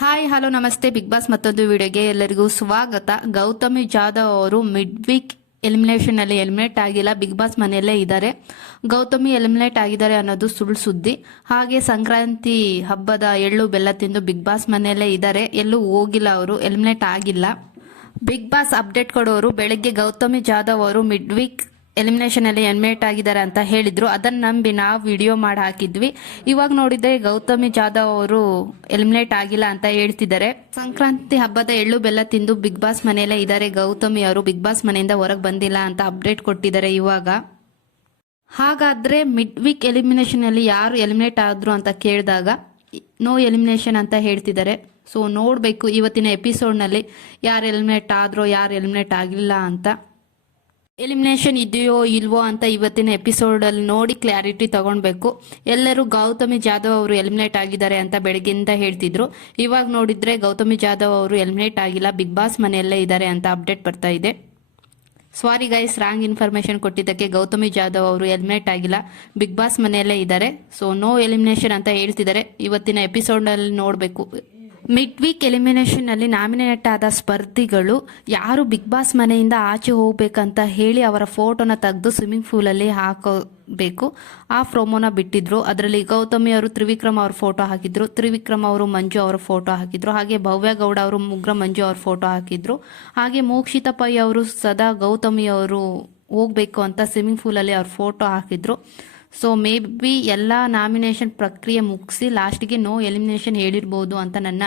Hi hello ನಮಸ್ತೆ. Big boss ಮತ್ತೊಂದು ವಿಡಿಯೋಗೆ ಎಲ್ಲರಿಗೂ ಸ್ವಾಗತ. ಗೌತಮಿ ಜಾಧವ್ ಅವರು ಮಿಡ್ ವೀಕ್ ಎಲಿಮಿನೇಷನ್ ಅಲ್ಲಿ ಎಲಿಮಿನೇಟ್ ಆಗಿಲ್ಲ, ಬಿಗ್ ಬಾಸ್ ಮನೆಯಲ್ಲೇ ಇದ್ದಾರೆ. ಗೌತಮಿ ಎಲಿಮಿನೇಟ್ ಆಗಿದ್ದಾರೆ ಅನ್ನೋದು ಸುಳ್ಳು ಸುದ್ದಿ. ಹಾಗೆ ಸಂಕ್ರಾಂತಿ ಹಬ್ಬದ ಎಳ್ಳು ಬೆಲ್ಲ ತಿಂದು ಬಿಗ್ ಬಾಸ್ ಮನೆಯಲ್ಲೇ ಇದ್ದಾರೆ, ಎಲ್ಲೂ ಹೋಗಿಲ್ಲ, ಅವರು ಎಲಿಮಿನೇಟ್ ಆಗಿಲ್ಲ. ಬಿಗ್ ಬಾಸ್ ಅಪ್ಡೇಟ್ ಕೊಡೋರು ಬೆಳಗ್ಗೆ ಗೌತಮಿ ಜಾಧವ್ ಅವರು ಮಿಡ್ ವೀಕ್ ಎಲಿಮಿನೇಷನ್ ಅಲ್ಲಿ ಎಲಿಮಿನೇಟ್ ಆಗಿದ್ದಾರೆ ಅಂತ ಹೇಳಿದ್ರು. ಅದನ್ನ ನಂಬಿ ನಾವು ವಿಡಿಯೋ ಮಾಡಿ ಹಾಕಿದ್ವಿ. ಇವಾಗ ನೋಡಿದ್ರೆ ಗೌತಮಿ ಜಾಧವ್ ಅವರು ಎಲಿಮಿನೇಟ್ ಆಗಿಲ್ಲ ಅಂತ ಹೇಳ್ತಿದ್ದಾರೆ. ಸಂಕ್ರಾಂತಿ ಹಬ್ಬದ ಎಳ್ಳು ಬೆಲ್ಲ ತಿಂದು ಬಿಗ್ ಬಾಸ್ ಮನೆಯಲ್ಲೇ ಇದ್ದಾರೆ ಗೌತಮಿ ಅವರು, ಬಿಗ್ ಬಾಸ್ ಮನೆಯಿಂದ ಹೊರಗೆ ಬಂದಿಲ್ಲ ಅಂತ ಅಪ್ಡೇಟ್ ಕೊಟ್ಟಿದ್ದಾರೆ ಇವಾಗ. ಹಾಗಾದ್ರೆ ಮಿಡ್ ವೀಕ್ ಎಲಿಮಿನೇಷನ್ ಅಲ್ಲಿ ಯಾರು ಎಲಿಮಿನೇಟ್ ಆದ್ರು ಅಂತ ಕೇಳಿದಾಗ ನೋ ಎಲಿಮಿನೇಷನ್ ಅಂತ ಹೇಳ್ತಿದ್ದಾರೆ. ಸೊ ನೋಡಬೇಕು ಇವತ್ತಿನ ಎಪಿಸೋಡ್ನಲ್ಲಿ ಯಾರು ಎಲಿಮಿನೇಟ್ ಆದ್ರೋ ಯಾರು ಎಲಿಮಿನೇಟ್ ಆಗಿಲ್ಲ ಅಂತ. ಎಲಿಮಿನೇಷನ್ ಇದೆಯೋ ಇಲ್ವೋ ಅಂತ ಇವತ್ತಿನ ಎಪಿಸೋಡಲ್ಲಿ ನೋಡಿ ಕ್ಲಾರಿಟಿ ತಗೊಳ್ಬೇಕು. ಎಲ್ಲರೂ ಗೌತಮಿ ಜಾಧವ್ ಅವರು ಎಲಿಮಿನೇಟ್ ಆಗಿದ್ದಾರೆ ಅಂತ ಬೆಳಗ್ಗೆಯಿಂದ ಹೇಳ್ತಿದ್ರು. ಇವಾಗ ನೋಡಿದ್ರೆ ಗೌತಮಿ ಜಾಧವ್ ಅವರು ಎಲಿಮಿನೇಟ್ ಆಗಿಲ್ಲ, ಬಿಗ್ ಬಾಸ್ ಮನೆಯಲ್ಲೇ ಇದ್ದಾರೆ ಅಂತ ಅಪ್ಡೇಟ್ ಬರ್ತಾ ಇದೆ. ಸಾರಿ ಗೈಸ್, ರಾಂಗ್ ಇನ್ಫಾರ್ಮೇಶನ್ ಕೊಟ್ಟಿದ್ದಕ್ಕೆ. ಗೌತಮಿ ಜಾಧವ್ ಅವರು ಎಲಿಮಿನೇಟ್ ಆಗಿಲ್ಲ, ಬಿಗ್ ಬಾಸ್ ಮನೆಯಲ್ಲೇ ಇದ್ದಾರೆ. ಸೊ ನೋ ಎಲಿಮಿನೇಷನ್ ಅಂತ ಹೇಳ್ತಿದ್ದಾರೆ. ಇವತ್ತಿನ ಎಪಿಸೋಡ್ನಲ್ಲಿ ನೋಡಬೇಕು. ಮಿಡ್ ವೀಕ್ ಎಲಿಮಿನೇಷನ್ ನಲ್ಲಿ ನಾಮಿನೇಟ್ ಆದ ಸ್ಪರ್ಧಿಗಳು ಯಾರು ಬಿಗ್ ಬಾಸ್ ಮನೆಯಿಂದ ಆಚೆ ಹೋಗ್ಬೇಕಂತ ಹೇಳಿ ಅವರ ಫೋಟೋನ ತೆಗೆದು ಸ್ವಿಮ್ಮಿಂಗ್ ಪೂಲ್ ಅಲ್ಲಿ ಹಾಕಬೇಕು. ಆ ಪ್ರೋಮೋನ ಬಿಟ್ಟಿದ್ರು. ಅದರಲ್ಲಿ ಗೌತಮಿ ಅವರು ತ್ರಿವಿಕ್ರಮ್ ಅವ್ರ ಫೋಟೋ ಹಾಕಿದ್ರು, ತ್ರಿವಿಕ್ರಮ್ ಅವರು ಮಂಜು ಅವರ ಫೋಟೋ ಹಾಕಿದ್ರು, ಹಾಗೆ ಭವ್ಯ ಗೌಡ ಅವರು ಮುಗ್ರ ಮಂಜು ಅವ್ರ ಫೋಟೋ ಹಾಕಿದ್ರು. ಹಾಗೆ ಮೋಕ್ಷಿತಾ ಪೈ ಅವರು ಸದಾ ಗೌತಮಿ ಅವರು ಹೋಗ್ಬೇಕು ಅಂತ ಸ್ವಿಮ್ಮಿಂಗ್ ಪೂಲ್ ಅಲ್ಲಿ ಅವ್ರ ಫೋಟೋ ಹಾಕಿದ್ರು. ಸೊ ಮೇ ಬಿ ಎಲ್ಲ ನಾಮಿನೇಷನ್ ಪ್ರಕ್ರಿಯೆ ಮುಗಿಸಿ ಲಾಸ್ಟ್ಗೆ ನೋ ಎಲಿಮಿನೇಷನ್ ಹೇಳಿರ್ಬೋದು ಅಂತ ನನ್ನ